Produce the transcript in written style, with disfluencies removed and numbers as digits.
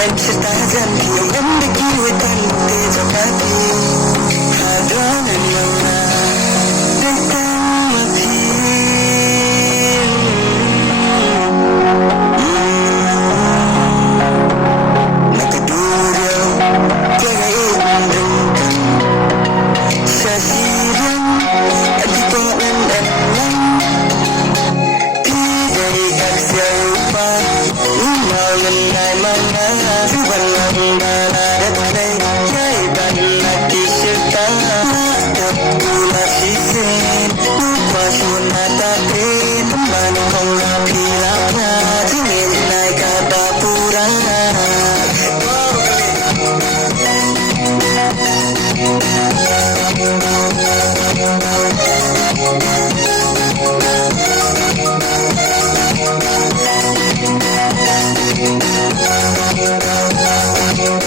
Ceritakan dia mendaki hutan teja pagi Hadrangan lama datang mati Nakadurang tiada indengkan Sasirang adipangan alam Tidak aksya rupa Umal menai mana Subalang daladat play Jaiban lagi serta Maaf pula sisen Lupa sunata ten Teman kong rapi lama Ingin naik kata pura Oh,